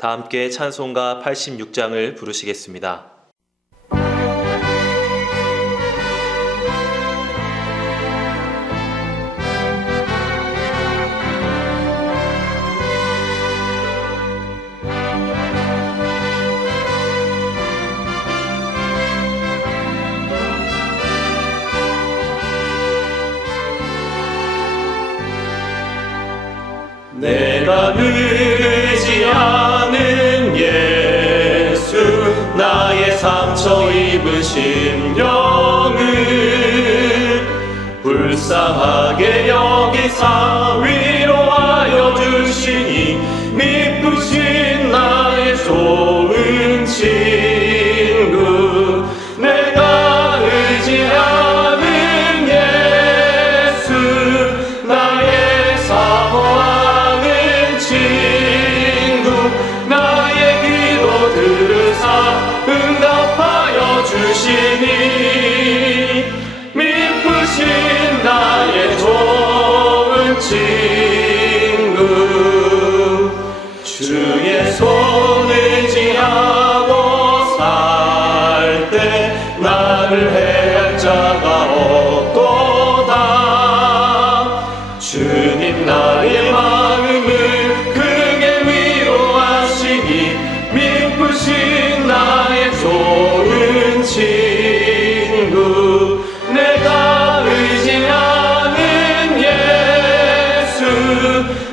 다 함께 찬송가 86장을 부르시겠습니다. 상처 입은 심령을 불쌍하게 여기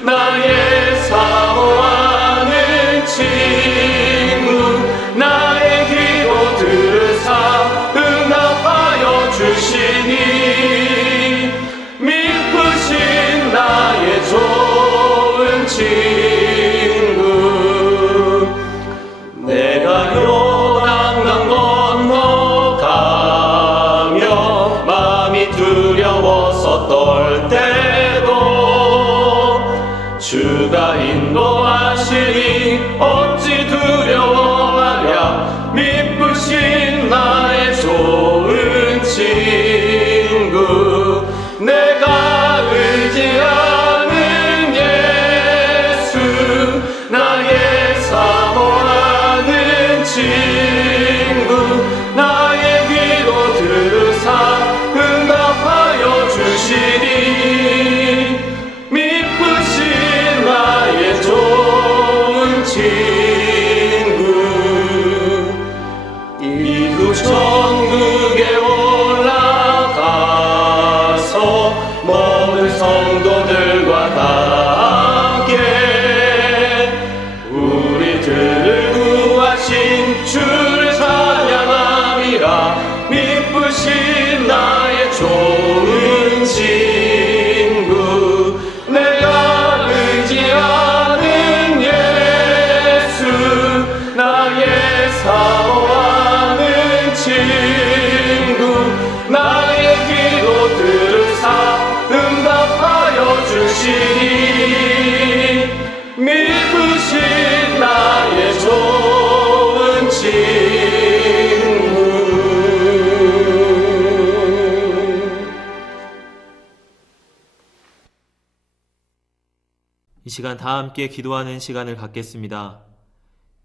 나 이 시간 다 함께 기도하는 시간을 갖겠습니다.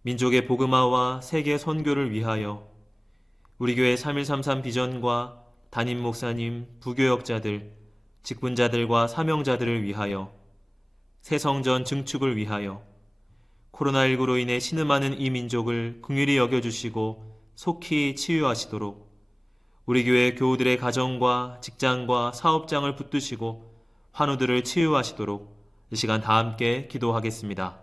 민족의 복음화와 세계 선교를 위하여 우리 교회 3133 비전과 담임 목사님, 부교역자들, 직분자들과 사명자들을 위하여 새성전 증축을 위하여 코로나19로 인해 신음하는 이 민족을 긍휼히 여겨주시고 속히 치유하시도록 우리 교회 교우들의 가정과 직장과 사업장을 붙드시고 환우들을 치유하시도록 이 시간 다 함께 기도하겠습니다.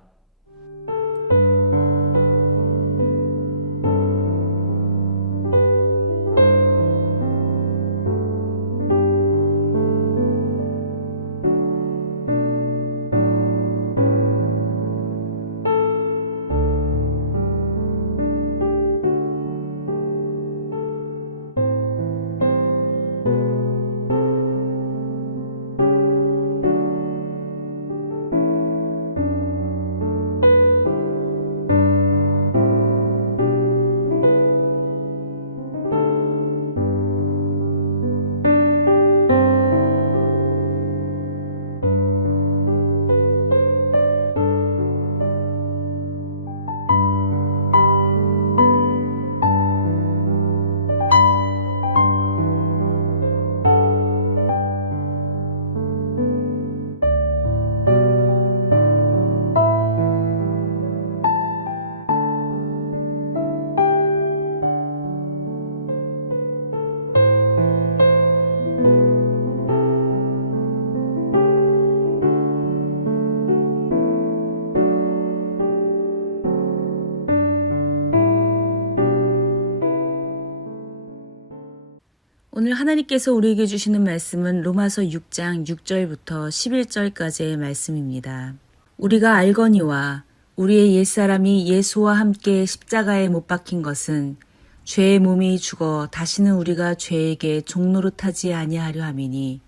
오늘 하나님께서 우리에게 주시는 말씀은 로마서 6장 6절부터 11절까지의 말씀입니다. 우리가 알거니와 우리의 옛사람이 예수와 함께 십자가에 못 박힌 것은 죄의 몸이 죽어 다시는 우리가 죄에게 종노릇하지 아니하려 함이니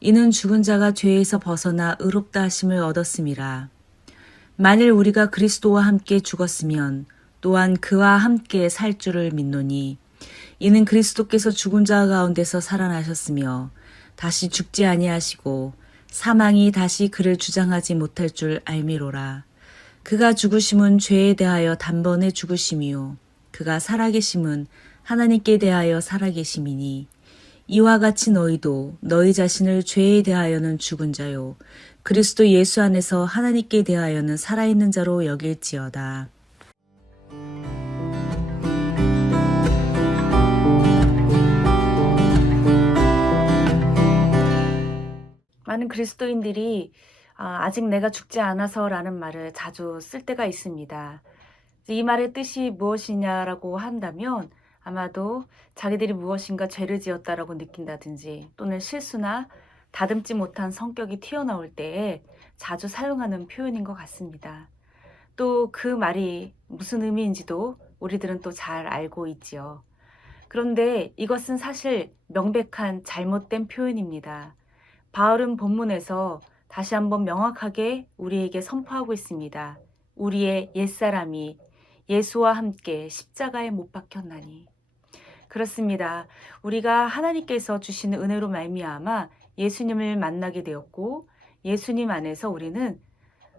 이는 죽은 자가 죄에서 벗어나 의롭다 하심을 얻었음이라. 만일 우리가 그리스도와 함께 죽었으면 또한 그와 함께 살 줄을 믿노니 이는 그리스도께서 죽은 자 가운데서 살아나셨으며 다시 죽지 아니하시고 사망이 다시 그를 주장하지 못할 줄 알미로라. 그가 죽으심은 죄에 대하여 단번에 죽으심이요 그가 살아계심은 하나님께 대하여 살아계심이니 이와 같이 너희도 너희 자신을 죄에 대하여는 죽은 자요 그리스도 예수 안에서 하나님께 대하여는 살아있는 자로 여길지어다. 많은 그리스도인들이 아, 아직 내가 죽지 않아서라는 말을 자주 쓸 때가 있습니다. 이 말의 뜻이 무엇이냐라고 한다면 아마도 자기들이 무엇인가 죄를 지었다라고 느낀다든지 또는 실수나 다듬지 못한 성격이 튀어나올 때에 자주 사용하는 표현인 것 같습니다. 또 그 말이 무슨 의미인지도 우리들은 또 잘 알고 있지요. 그런데 이것은 사실 명백한 잘못된 표현입니다. 바울은 본문에서 다시 한번 명확하게 우리에게 선포하고 있습니다. 우리의 옛사람이 예수와 함께 십자가에 못 박혔나니. 그렇습니다. 우리가 하나님께서 주시는 은혜로 말미암아 예수님을 만나게 되었고 예수님 안에서 우리는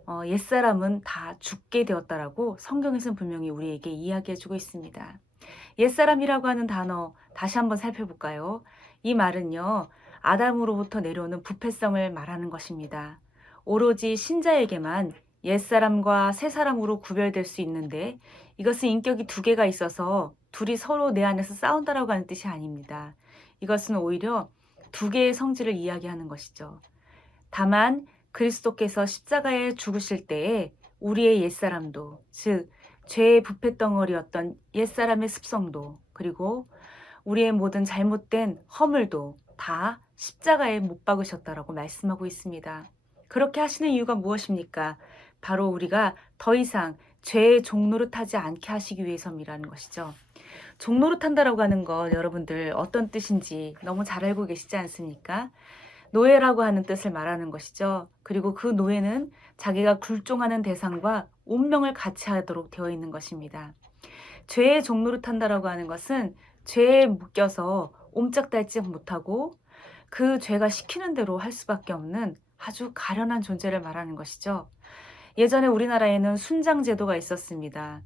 어, 옛사람은 다 죽게 되었다라고 성경에서는 분명히 우리에게 이야기해 주고 있습니다. 옛사람이라고 하는 단어 다시 한번 살펴볼까요? 이 말은요. 아담으로부터 내려오는 부패성을 말하는 것입니다. 오로지 신자에게만 옛사람과 새사람으로 구별될 수 있는데 이것은 인격이 두 개가 있어서 둘이 서로 내 안에서 싸운다라고 하는 뜻이 아닙니다. 이것은 오히려 두 개의 성질을 이야기하는 것이죠. 다만 그리스도께서 십자가에 죽으실 때에 우리의 옛사람도 즉 죄의 부패 덩어리였던 옛사람의 습성도 그리고 우리의 모든 잘못된 허물도 다 십자가에 못 박으셨다라고 말씀하고 있습니다. 그렇게 하시는 이유가 무엇입니까? 바로 우리가 더 이상 죄의 종노릇하지 않게 하시기 위해서이라는 것이죠. 종노릇한다라고 하는 것 여러분들 어떤 뜻인지 너무 잘 알고 계시지 않습니까? 노예라고 하는 뜻을 말하는 것이죠. 그리고 그 노예는 자기가 굴종하는 대상과 운명을 같이 하도록 되어 있는 것입니다. 죄의 종노릇한다라고 하는 것은 죄에 묶여서 옴짝달지 못하고 그 죄가 시키는 대로 할 수밖에 없는 아주 가련한 존재를 말하는 것이죠. 예전에 우리나라에는 순장 제도가 있었습니다.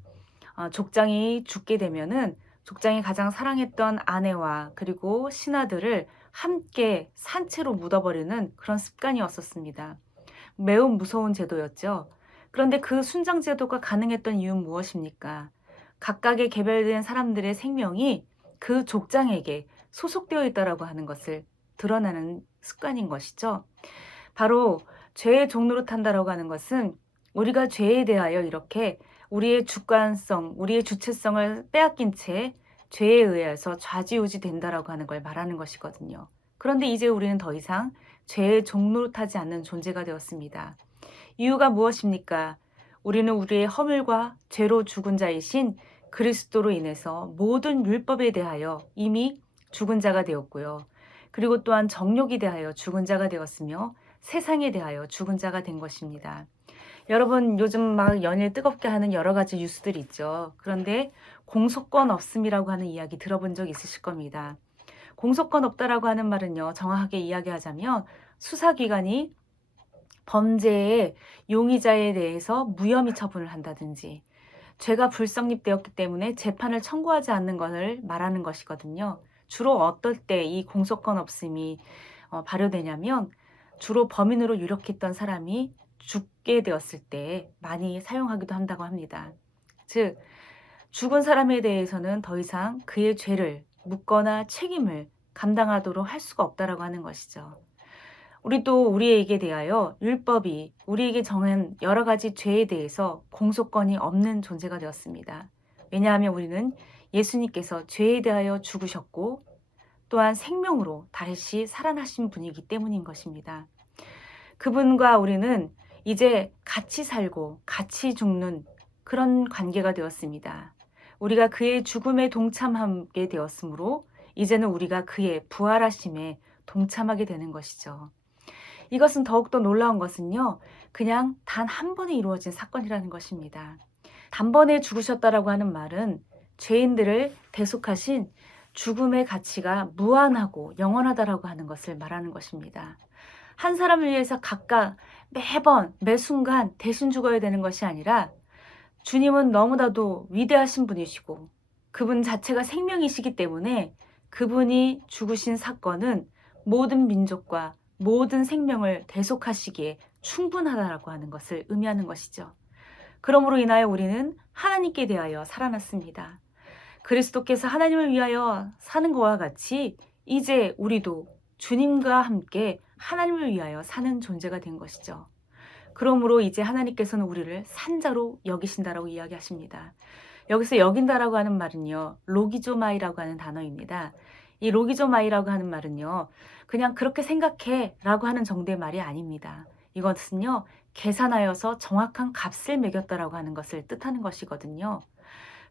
어, 족장이 죽게 되면은 족장이 가장 사랑했던 아내와 그리고 신하들을 함께 산채로 묻어버리는 그런 습관이었었습니다. 매우 무서운 제도였죠. 그런데 그 순장 제도가 가능했던 이유는 무엇입니까? 각각의 개별된 사람들의 생명이 그 족장에게 소속되어 있다라고 하는 것을 드러나는 습관인 것이죠. 바로 죄의 종로로 탄다라고 하는 것은 우리가 죄에 대하여 이렇게 우리의 주관성, 우리의 주체성을 빼앗긴 채 죄에 의해서 좌지우지 된다라고 하는 걸 말하는 것이거든요. 그런데 이제 우리는 더 이상 죄의 종로로 타지 않는 존재가 되었습니다. 이유가 무엇입니까? 우리는 우리의 허물과 죄로 죽은 자이신 그리스도로 인해서 모든 율법에 대하여 이미 죽은 자가 되었고요. 그리고 또한 정욕에 대하여 죽은 자가 되었으며 세상에 대하여 죽은 자가 된 것입니다. 여러분 요즘 막 연일 뜨겁게 하는 여러 가지 뉴스들이 있죠. 그런데 공소권 없음이라고 하는 이야기 들어본 적 있으실 겁니다. 공소권 없다라고 하는 말은요. 정확하게 이야기하자면 수사기관이 범죄의 용의자에 대해서 무혐의 처분을 한다든지 죄가 불성립되었기 때문에 재판을 청구하지 않는 것을 말하는 것이거든요. 주로 어떨 때 이 공소권 없음이 어, 발효되냐면 주로 범인으로 유력했던 사람이 죽게 되었을 때 많이 사용하기도 한다고 합니다. 즉, 죽은 사람에 대해서는 더 이상 그의 죄를 묻거나 책임을 감당하도록 할 수가 없다라고 하는 것이죠. 우리도 우리에게 대하여 율법이 우리에게 정한 여러 가지 죄에 대해서 공소권이 없는 존재가 되었습니다. 왜냐하면 우리는 예수님께서 죄에 대하여 죽으셨고 또한 생명으로 다시 살아나신 분이기 때문인 것입니다. 그분과 우리는 이제 같이 살고 같이 죽는 그런 관계가 되었습니다. 우리가 그의 죽음에 동참하게 되었으므로 이제는 우리가 그의 부활하심에 동참하게 되는 것이죠. 이것은 더욱더 놀라운 것은요, 그냥 단 한 번에 이루어진 사건이라는 것입니다. 단번에 죽으셨다라고 하는 말은 죄인들을 대속하신 죽음의 가치가 무한하고 영원하다라고 하는 것을 말하는 것입니다. 한 사람을 위해서 각각 매번, 매 순간 대신 죽어야 되는 것이 아니라 주님은 너무나도 위대하신 분이시고 그분 자체가 생명이시기 때문에 그분이 죽으신 사건은 모든 민족과 모든 생명을 대속하시기에 충분하다라고 하는 것을 의미하는 것이죠. 그러므로 인하여 우리는 하나님께 대하여 살아났습니다. 그리스도께서 하나님을 위하여 사는 것과 같이 이제 우리도 주님과 함께 하나님을 위하여 사는 존재가 된 것이죠. 그러므로 이제 하나님께서는 우리를 산자로 여기신다라고 이야기하십니다. 여기서 여긴다라고 하는 말은요, 로기조마이라고 하는 단어입니다. 이 로기조마이라고 하는 말은요, 그냥 그렇게 생각해 라고 하는 정도의 말이 아닙니다. 이것은요, 계산하여서 정확한 값을 매겼다라고 하는 것을 뜻하는 것이거든요.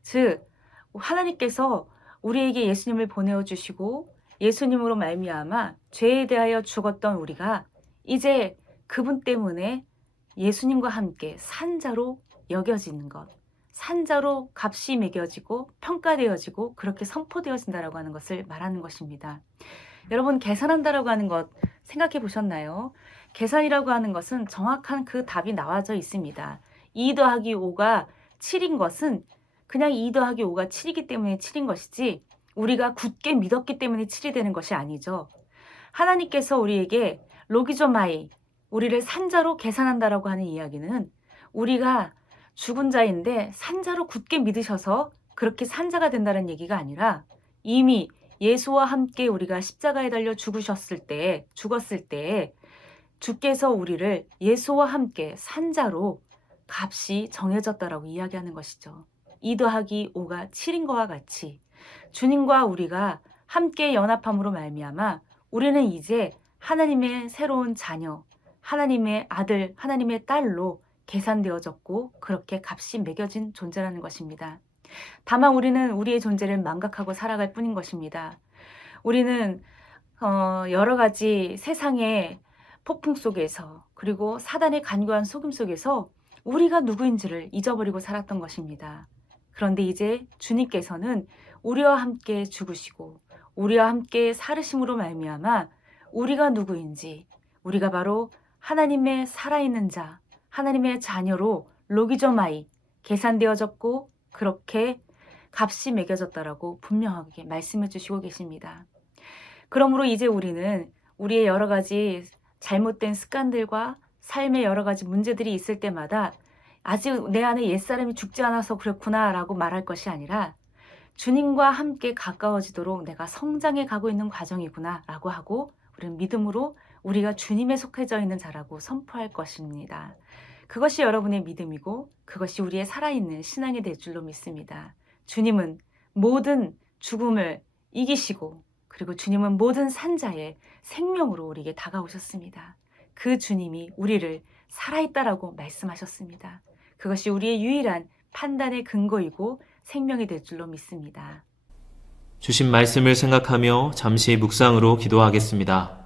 즉, 하나님께서 우리에게 예수님을 보내어 주시고 예수님으로 말미암아 죄에 대하여 죽었던 우리가 이제 그분 때문에 예수님과 함께 산자로 여겨지는 것, 산자로 값이 매겨지고 평가되어지고 그렇게 선포되어진다라고 하는 것을 말하는 것입니다. 여러분 계산한다라고 하는 것 생각해 보셨나요? 계산이라고 하는 것은 정확한 그 답이 나와져 있습니다. 2 더하기 5가 7인 것은 그냥 2 더하기 5가 7이기 때문에 7인 것이지 우리가 굳게 믿었기 때문에 7이 되는 것이 아니죠. 하나님께서 우리에게 로기조마이 우리를 산자로 계산한다라고 하는 이야기는 우리가 죽은 자인데 산자로 굳게 믿으셔서 그렇게 산자가 된다는 얘기가 아니라 이미 예수와 함께 우리가 십자가에 달려 죽으셨을 때, 죽었을 때 주께서 우리를 예수와 함께 산자로 값이 정해졌다라고 이야기하는 것이죠. 2 더하기 5가 7인 것과 같이 주님과 우리가 함께 연합함으로 말미암아 우리는 이제 하나님의 새로운 자녀, 하나님의 아들, 하나님의 딸로 계산되어졌고 그렇게 값이 매겨진 존재라는 것입니다. 다만 우리는 우리의 존재를 망각하고 살아갈 뿐인 것입니다. 우리는 어, 여러 가지 세상의 폭풍 속에서 그리고 사단의 간교한 속임 속에서 우리가 누구인지를 잊어버리고 살았던 것입니다. 그런데 이제 주님께서는 우리와 함께 죽으시고 우리와 함께 살으심으로 말미암아 우리가 누구인지 우리가 바로 하나님의 살아있는 자, 하나님의 자녀로 로기조마이 계산되어졌고 그렇게 값이 매겨졌다라고 분명하게 말씀해 주시고 계십니다. 그러므로 이제 우리는 우리의 여러 가지 잘못된 습관들과 삶의 여러 가지 문제들이 있을 때마다 아직 내 안에 옛사람이 죽지 않아서 그렇구나 라고 말할 것이 아니라 주님과 함께 가까워지도록 내가 성장해 가고 있는 과정이구나 라고 하고 우리는 믿음으로 우리가 주님에 속해져 있는 자라고 선포할 것입니다. 그것이 여러분의 믿음이고 그것이 우리의 살아있는 신앙이 될 줄로 믿습니다. 주님은 모든 죽음을 이기시고 그리고 주님은 모든 산자의 생명으로 우리에게 다가오셨습니다. 그 주님이 우리를 살아있다라고 말씀하셨습니다. 그것이 우리의 유일한 판단의 근거이고 생명이 될 줄로 믿습니다. 주신 말씀을 생각하며 잠시 묵상으로 기도하겠습니다. 다